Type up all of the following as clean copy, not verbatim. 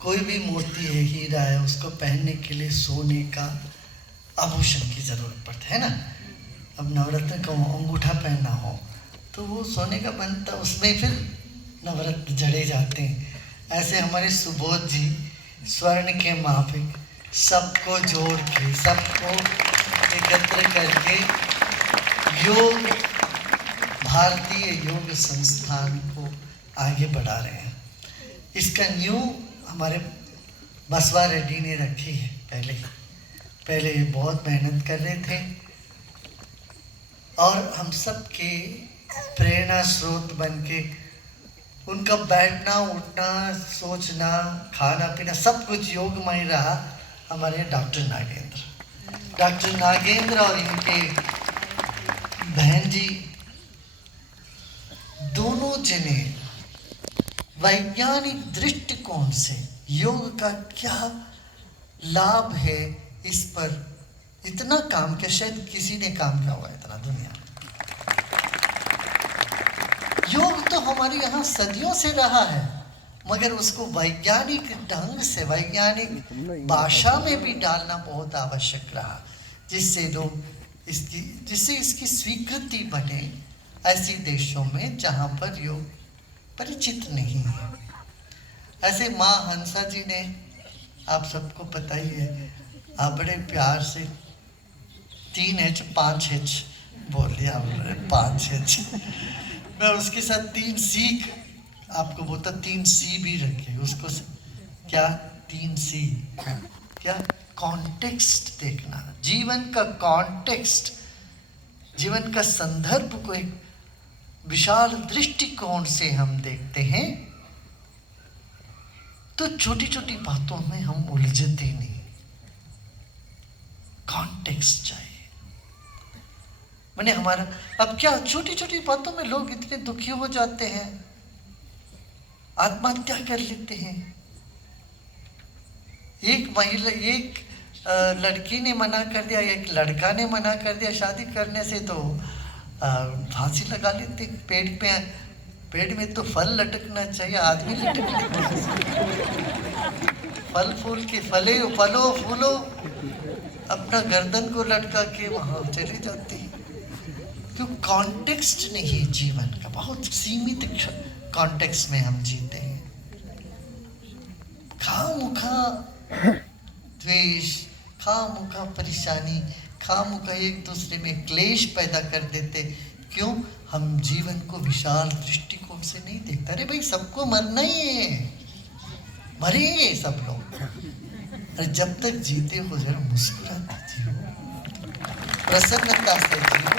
कोई भी मूर्ति है, हीरा है, उसको पहनने के लिए सोने का आभूषण की ज़रूरत पड़ती है ना। अब नवरत्न का अंगूठा पहनना हो तो वो सोने का बनता, उसमें फिर नवरत्न जड़े जाते हैं। ऐसे हमारे सुबोध जी स्वर्ण के माफिक, सबको जोड़ के, सबको एकत्र करके योग, भारतीय योग संस्थान को आगे बढ़ा रहे हैं। इसका न्यू हमारे बसवा रेड्डी ने रखी है। पहले बहुत मेहनत कर रहे थे और हम सब के प्रेरणा स्रोत बन के उनका बैठना, उठना, सोचना, खाना पीना सब कुछ योगमय रहा हमारे डॉक्टर नागेंद्र और इनके बहन जी दोनों जने वैज्ञानिक दृष्टिकोण से योग का क्या लाभ है इस पर इतना काम किया, शायद किसी ने काम किया हुआ इतना दुनिया में। योग तो हमारे यहाँ सदियों से रहा है, मगर उसको वैज्ञानिक ढंग से, वैज्ञानिक भाषा में भी डालना बहुत आवश्यक रहा, जिससे लोग जिससे इसकी स्वीकृति बने ऐसे देशों में जहाँ पर योग परिचित नहीं है। ऐसे माँ हंसा जी ने, आप सबको पता ही है, आप बड़े प्यार से 3H 5H बोल दिया, 5H मैं उसके साथ 3C आपको बोलता, 3C भी रखे उसको। क्या 3C? क्या? कॉन्टेक्स्ट देखना, जीवन का कॉन्टेक्स्ट, जीवन का संदर्भ को एक विशाल दृष्टिकोण से हम देखते हैं तो छोटी छोटी बातों में हम उलझते नहीं। कॉन्टेक्स्ट चाहिए। मैंने हमारा, अब क्या छोटी छोटी बातों में लोग इतने दुखी हो जाते हैं, आत्महत्या कर लेते हैं। एक लड़की ने मना कर दिया, एक लड़का ने मना कर दिया शादी करने से, तो फांसी लगा लेते। पेड़ में तो फल लटकना चाहिए, आदमी लटक लेते। फल फूल के फलो फूलो अपना गर्दन को लटका के वहां चले जाते हैं। क्यों? कॉन्टेक्स्ट नहीं जीवन का, बहुत सीमित कॉन्टेक्स्ट में हम जीते हैं। खामुखा द्वेष, खामुखा परेशानी, खामुखा एक दूसरे में क्लेश पैदा कर देते। क्यों? हम जीवन को विशाल दृष्टिकोण से नहीं देखते। अरे भाई, सबको मरना ही है, मरेंगे सब लोग। अरे जब तक जीते हो जरा मुस्कुराते जियो, प्रसन्नता से जियो,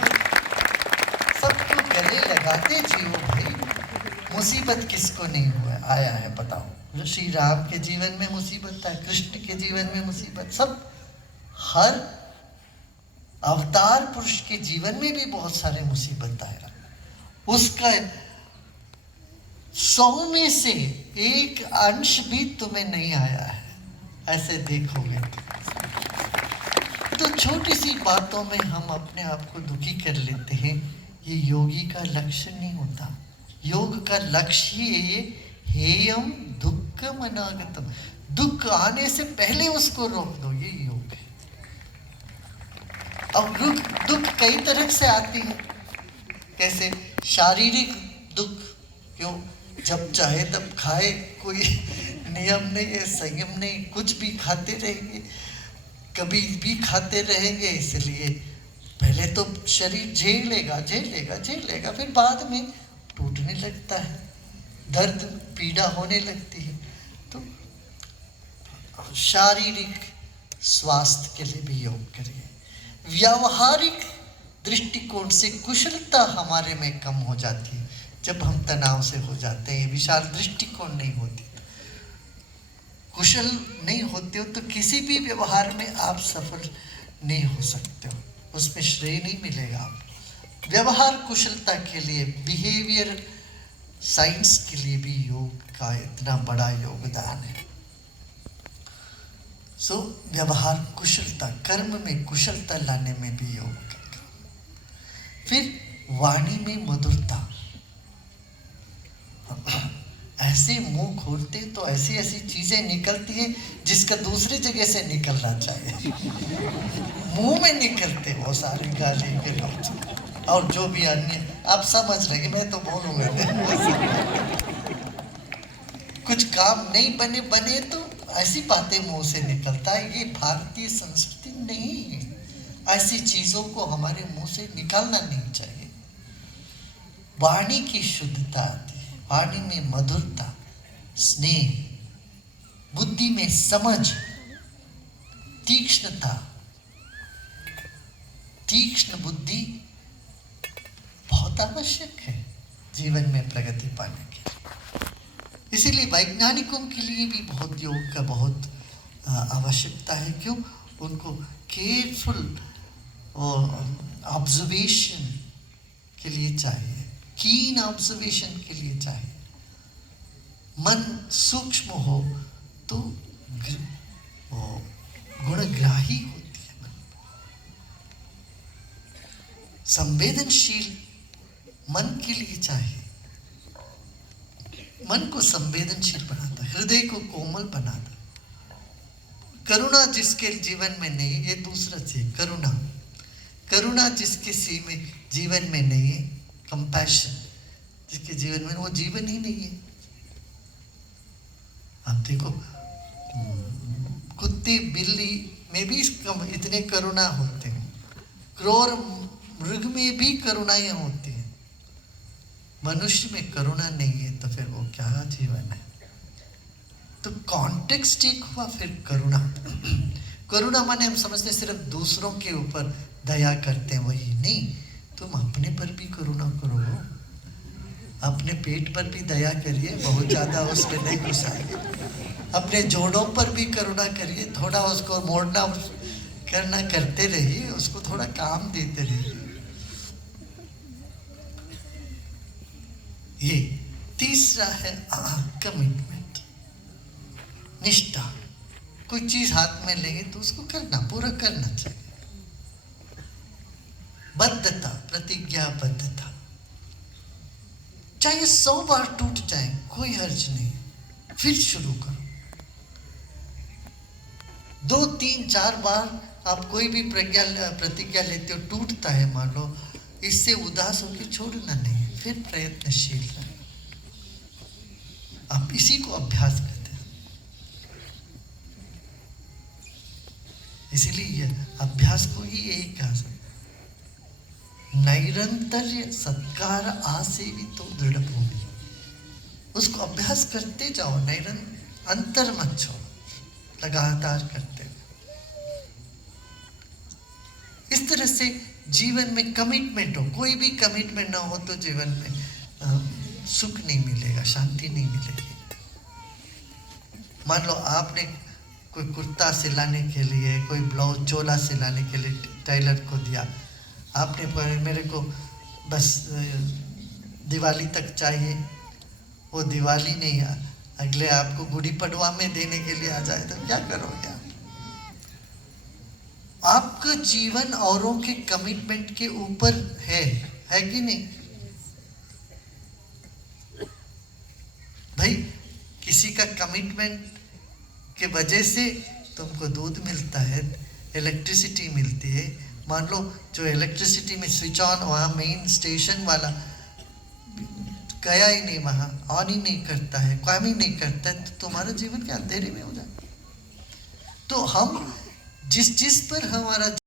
सबको गले लगाते जियो। भाई मुसीबत किसको नहीं हुआ आया है बताओ? जो श्री राम के जीवन में मुसीबत था, कृष्ण के जीवन में मुसीबत, सब हर अवतार पुरुष के जीवन में भी बहुत सारे मुसीबत आया। उसका 100 में से 1 अंश भी तुम्हें नहीं आया है, ऐसे देखोगे तो छोटी सी बातों में हम अपने आप को दुखी कर लेते हैं। ये योगी का लक्ष्य नहीं होता। योग का लक्ष्य ये हेयम दुक्खम अनागतम, दुख आने से पहले उसको रोक दो, ये योग है। अब दुख कई तरह से आती है। कैसे? शारीरिक दुख, क्यों? जब चाहे तब खाए, कोई नियम नहीं है, संयम नहीं, कुछ भी खाते रहेंगे, कभी भी खाते रहेंगे, इसलिए पहले तो शरीर झेलेगा, फिर बाद में टूटने लगता है, दर्द पीड़ा होने लगती है। तो शारीरिक स्वास्थ्य के लिए भी योग करिए। व्यावहारिक दृष्टिकोण से कुशलता हमारे में कम हो जाती है जब हम तनाव से हो जाते हैं। विशाल दृष्टिकोण नहीं होती, कुशल नहीं होते हो तो किसी भी व्यवहार में आप सफल नहीं हो सकते हो, उसमें श्रेय नहीं मिलेगा आपको। व्यवहार कुशलता के लिए, बिहेवियर साइंस के लिए भी योग का इतना बड़ा योगदान है। सो व्यवहार कुशलता, कर्म में कुशलता लाने में भी योग का काम। फिर वाणी में मधुरता, ऐसे मुंह खोलते तो ऐसी ऐसी चीजें निकलती हैं जिसका दूसरी जगह से निकलना चाहिए, मुंह में निकलते वो सारी गाली के लफ्ज और जो भी अन्य, आप समझ रहे, मैं तो बोलूंगा कुछ काम नहीं बने तो ऐसी बातें मुंह से निकलता है। ये भारतीय संस्कृति नहीं है, ऐसी चीजों को हमारे मुंह से निकालना नहीं चाहिए। वाणी की शुद्धता आती है, वाणी में मधुरता, स्नेह, बुद्धि में समझ, तीक्ष्णता, तीक्ष्ण बुद्धि बहुत आवश्यक है जीवन में प्रगति पाने के लिए। इसीलिए वैज्ञानिकों के लिए भी बहुत योग का बहुत आवश्यकता है। क्यों? उनको केयरफुल ऑब्जर्वेशन के लिए चाहिए, कीन ऑब्जर्वेशन के लिए चाहिए। मन सूक्ष्म हो तो गुणग्राही होती है, मन संवेदनशील मन के लिए चाहिए। मन को संवेदनशील बनाता, हृदय को कोमल बनाता। करुणा जिसके जीवन में नहीं, ये दूसरा चीज करुणा, करुणा जिसके जीवन में नहीं है, कंपैशन जिसके जीवन में, वो जीवन ही नहीं है। आप देखो कुत्ते बिल्ली में भी इतने करुणा होते हैं, क्रूर मृग में भी करुणाएं होती हैं, मनुष्य में करुणा नहीं है तो फिर वो क्या जीवन है? तो कॉन्टेक्स्ट एक हुआ, फिर करुणा। करुणा माने हम समझते सिर्फ दूसरों के ऊपर दया करते हैं, वही नहीं, तुम अपने पर भी करुणा करो, अपने पेट पर भी दया करिए, बहुत ज़्यादा उसमें नहीं घुसाइए। अपने जोड़ों पर भी करुणा करिए, थोड़ा उसको मोड़ना करना करते रहिए, उसको थोड़ा काम देते रहिए। ये तीसरा है कमिटमेंट, निष्ठा। कोई चीज हाथ में लेंगे तो उसको करना, पूरा करना चाहिए। बद्धता, प्रतिज्ञाबद्धता, चाहे 100 बार टूट जाए कोई हर्ज नहीं, फिर शुरू करो। 2, 3, 4 बार आप कोई भी प्रतिज्ञा लेते हो, टूटता है मान लो, इससे उदास होकर छोड़ना नहीं, फिर प्रयत्नशील रहें। आप इसी को अभ्यास करते हैं। इसीलिए अभ्यास को ही यही कहा सकता, नैरंतर्य सत्कार आसेवितो दृढ़ भूमि। उसको अभ्यास करते जाओ, अंतर मत छोड़ो, लगातार करते रहो। इस तरह से जीवन में कमिटमेंट हो। कोई भी कमिटमेंट ना हो तो जीवन में सुख नहीं मिलेगा, शांति नहीं मिलेगी। मान लो आपने कोई कुर्ता सिलाने के लिए, कोई ब्लाउज चोला सिलाने के लिए टेलर को दिया, आपने मेरे को बस दिवाली तक चाहिए, वो दिवाली नहीं, अगले आपको गुड़ी पड़वा में देने के लिए आ जाए तो क्या करोगे आप? आपका जीवन औरों के कमिटमेंट के ऊपर है कि नहीं? भाई किसी का कमिटमेंट के वजह से तुमको दूध मिलता है, इलेक्ट्रिसिटी मिलती है। मान लो जो इलेक्ट्रिसिटी में स्विच ऑन, वहाँ मेन स्टेशन वाला गया ही नहीं, वहाँ ऑन ही नहीं करता है, काम ही नहीं करता है, तो तुम्हारा जीवन के अंधेरे में हो जाए। तो हम जिस पर हमारा